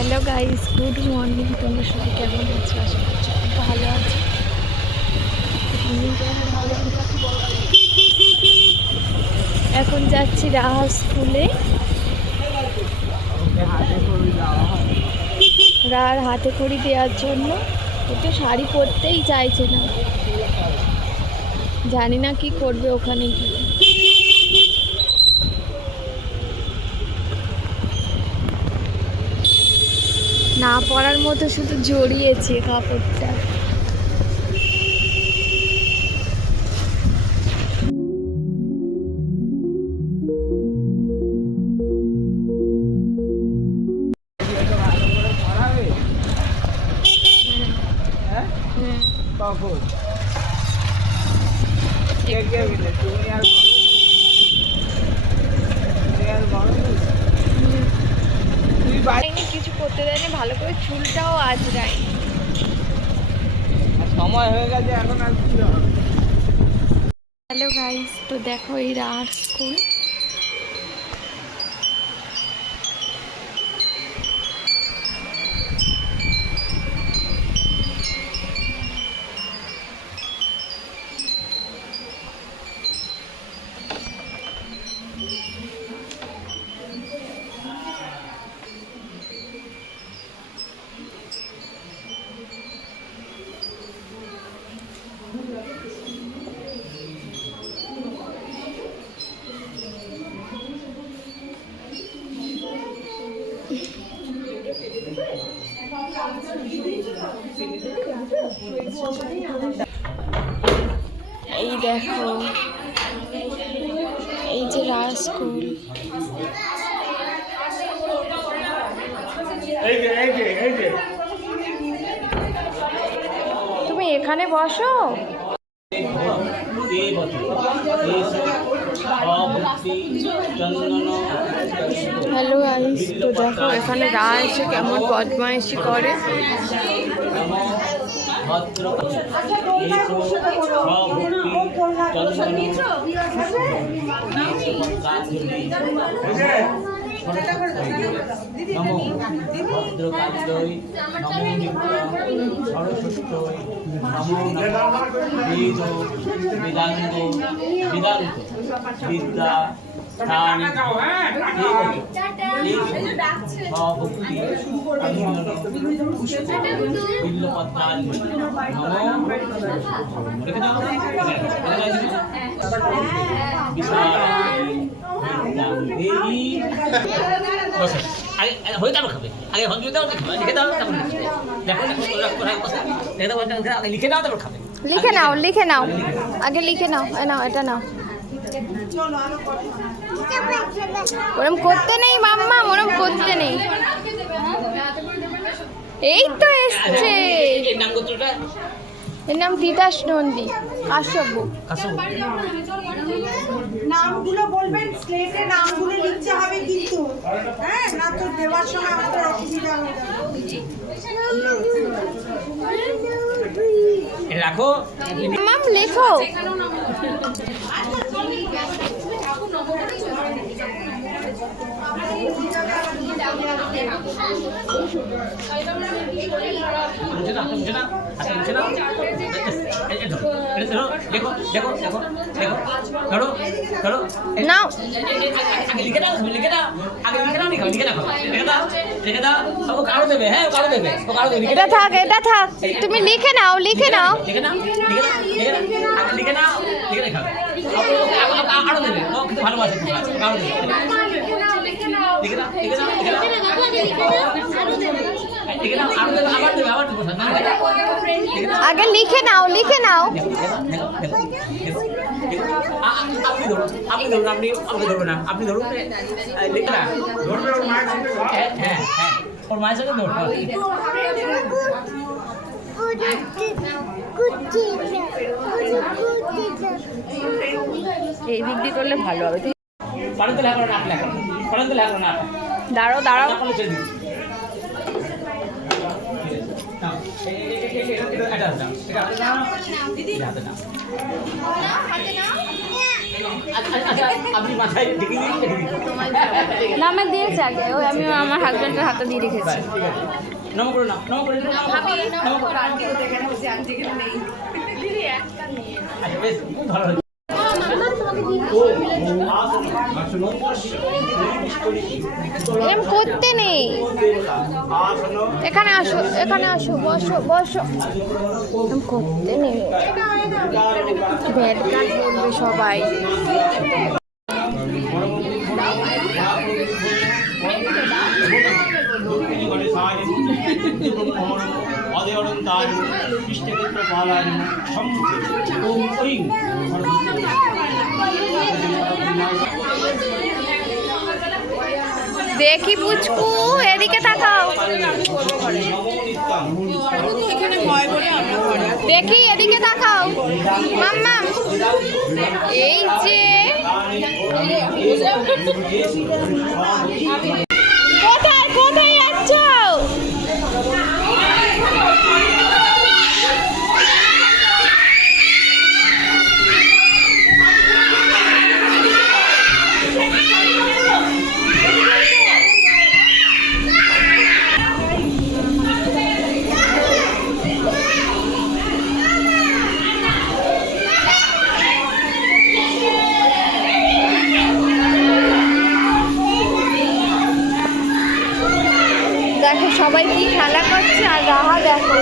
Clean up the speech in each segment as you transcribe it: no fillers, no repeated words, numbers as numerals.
Hello guys, good morning. তোমরা সবাই কেমন আছো? আশা করছি খুব ভালো আছো। এখন যাচ্ছি রাহা স্কুলে। রাহার হাতে খড়ি দেওয়ার জন্য। ও তো শাড়ি পরতেই চাইছে না, জানি না কি করবে ওখানে গিয়ে। না পরার মতো শুধু জড়িয়েছে কাপড়টা। কিছু করতে দেয়নি, ভালো করে চুলটাও আঁচড়ায়নি। সময় হয়ে গেছে এখন আর কি হবে। হ্যালো গাইস, তো দেখো এই রাহার স্কুল। এই দেখো, এই যে রাহার স্কুল। তুমি এখানে বসো। হ্যালো গাইস, তো দেখো এখানে রাহা এসে কেমন বদমাইশি করে। নমো ভদ্রকান্ডই নমো সরস্বত্যই নমো বেদ বেদান্ত বেদান্ত বিদ্যা স্থান ভক্তি বিল্লপত্রাণি হয়ে যাবে খাবে আগে ভঙ্গি দাও লিখে দাও লিখে দাও তারপর খাবে। লিখে নাও, লিখে নাও, আগে লিখে নাও। নাও এটা নাও। ওরম করতে নেই মাম্মা, ওরম করতে নেই। এই তো এসছে। এর নাম তিতাস নন্দী। কাশ্যপ। নামগুলো বলবেন, স্লেটে নামগুলো লিখতে হবে কিন্তু, হ্যাঁ, না তো দেওয়ার সময় আমাদের অসুবিধা হয়ে যাবে। রাখো মাম, লেখো। নাও, লিখে দাও লিখে দাও আগে লিখে দাও লিখে দাও লিখে দাও সব কারো দেবে। হ্যাঁ কারো দেবে ও কারো দেবে। এটা থাক, এটা থাক। তুমি লিখে নাও, লিখে নাও। লিখে নাও লিখে নাও লিখে রেখো আরো দেবে ও কিন্তু ভালোবাসে কারো দেবে। লিখে নাও লিখে নাও লিখে নাও আরো দেবে আবার দেবে আবার দেবে। আগে লিখে নাও, লিখে নাও। আপনি ধরুন আপনি ধরুন আপনি আমাকে ধরবেন না, আপনি ধরুন লিখে না ধরবে ওর মায়ের সঙ্গে। হ্যাঁ হ্যাঁ হ্যাঁ ওর মায়ের সঙ্গে ধরবে। এই দিক দিয়ে করলে ভালো হবে। পারতে লাগলো না লেখা পারতে লাগলো না। দাঁড়াও দাঁড়াও। আচ্ছা আপনি মাথায় ঢেকে দিন না আমার দিয়েছে আগে, ওই আমি আমার হাজব্যান্ডের হাতে দিয়ে রেখেছি। ঠিক আছে নম করে নাও নম করে নাও আচ্ছা বেশ খুব ভালো হয়েছে এরম করতে নেই, এখানে আসো, এখানে আসো, বসো বসো, এরম করতে নেই, ব্যাড কার্ড বলবে সবাই। দেখি পুচকু, এদিকে তাকাও, দেখি এদিকে তাকাও মাম্মা, এই যে কোথায় কোথায় যাচ্ছ? দেখো সবাই কি খেলা করছে, আর রাহা দেখো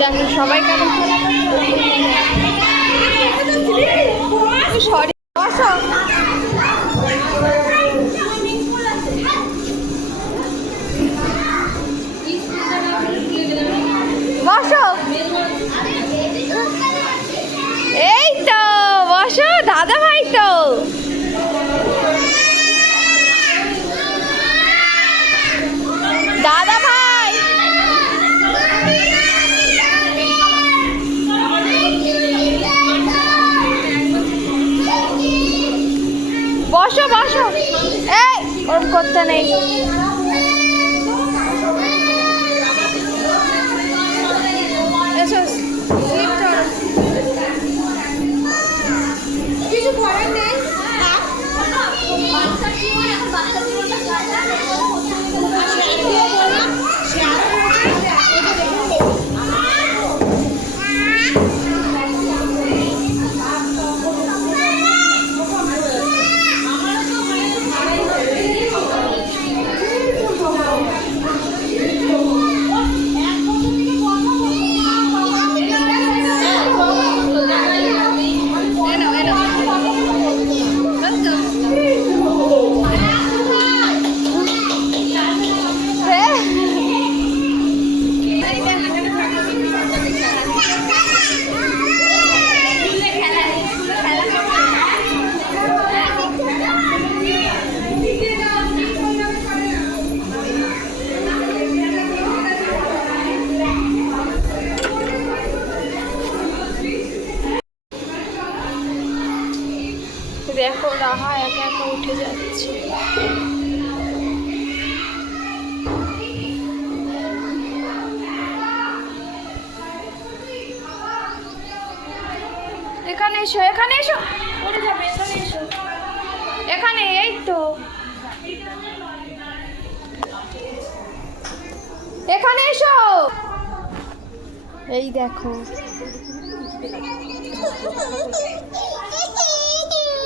দেখো সবাই কেমন খেলা করছে। সরি বসো, বসো, এই তো বসো, দাদা ভাই তো দাদা ভাই, বসো বসো, এই ওরম করতে নেই। এসো, কিছু করার নেই। দেখো রাহা একা একা উঠে যাচ্ছে। এখানে এসো, এখানে এসো, পড়ে যাবে, এখানে এসো, এখানে, এই তো এখানে এসো, এই দেখো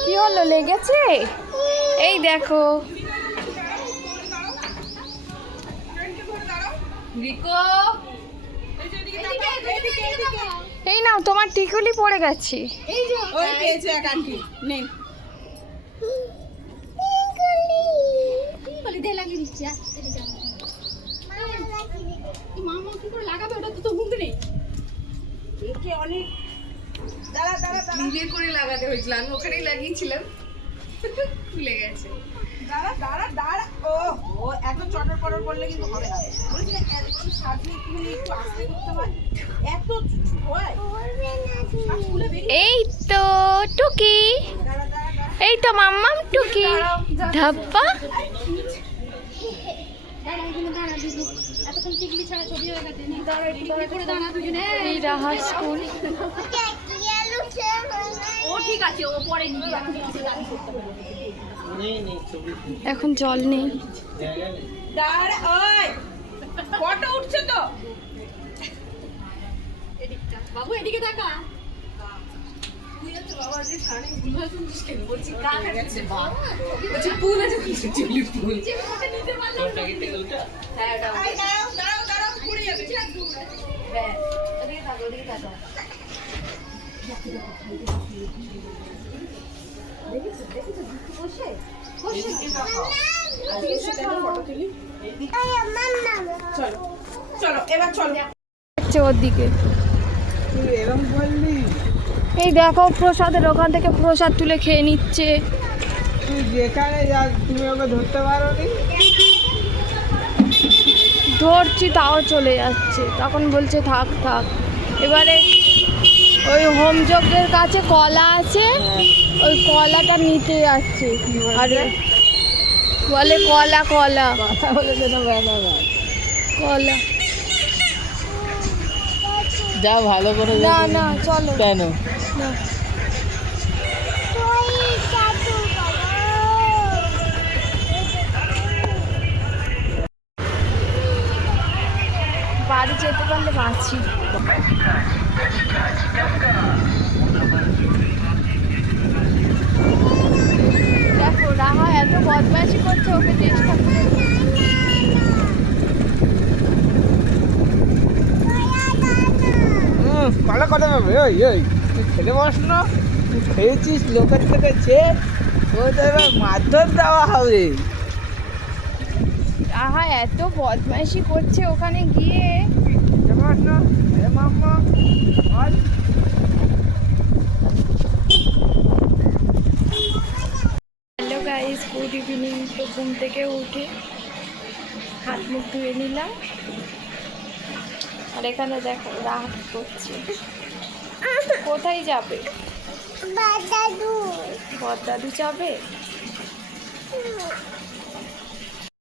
কি হলো, লেগেছে, এই দেখো এই নাও তোমার টিকুলি পড়ে গেছে, এই যে ওই পেয়েছে এক আন্টি নেন বলি দে লাগিয়ে দিচ্ছি। মামা কি করে লাগাবে, ওটা তো বুঝতে নেই, একে অনেক দাঁড়া দাঁড়া নিজে করে লাগাতে হয়েছিল, আমি ওখানেই লাগিয়েছিলাম। ফুলে গেছে। দাঁড়া দাঁড়া দাঁড়া, ও এত চটর পটর করলে কিন্তু হবে না। বলছি না, একটু সাজিয়ে একটু আস্তে করতে হয়, এত হয়। এই তো টুকি, দাঁড়া দাঁড়া দাঁড়া, এই তো মাম্মাম টুকি ধাপ্পা। এই রাহা স্কুল। এখন জল নেই। দাঁড়া, ওই ফটো উঠছে তো। বাবু এদিকে দেখা। এই দাঁড়াও দাঁড়াও দাঁড়াও, ঘুরে যাবে। চলো চলো এবার চলো। হচ্ছে ওর দিকে। এই দেখো প্রসাদের ওখান থেকে প্রসাদ তুলে খেয়ে নিচ্ছে। তুই যেখানে যাস তুমি ওকে ধরতে পারো নি? ধরছি তাও চলে যাচ্ছে, তখন বলছে থাক থাক। এবারে ওই হোমযজ্ঞের কাছে কলা আছে, ওই কলাটা নিতে যাচ্ছে। আর বলে কলা কলা কথা বলে যেন ব্যাপার কলা। যা ভালো করে না না চলো কেন না। বাড়ি যেতে পারলে বাঁচি। দেখো রাহা এত বদমাইশি করছে, ওকে চেষ্টা করে। কলা কথা পাবে ওই ওই তুই খেলে বস না, তুই খেয়েছিস লোকের থেকে চেয়ে, তো এবার মারধর দেওয়া হবে। রাহা এত বদমাইশি করছে ওখানে গিয়ে। বস না এ মাম্মা বল। Hello guys, good evening. তো ঘুম থেকে উঠে হাত মুখ ধুয়ে নিলাম, আর এখানে দেখো রাত করছে। কোথায় যাবে? বড়দাদু যাবে।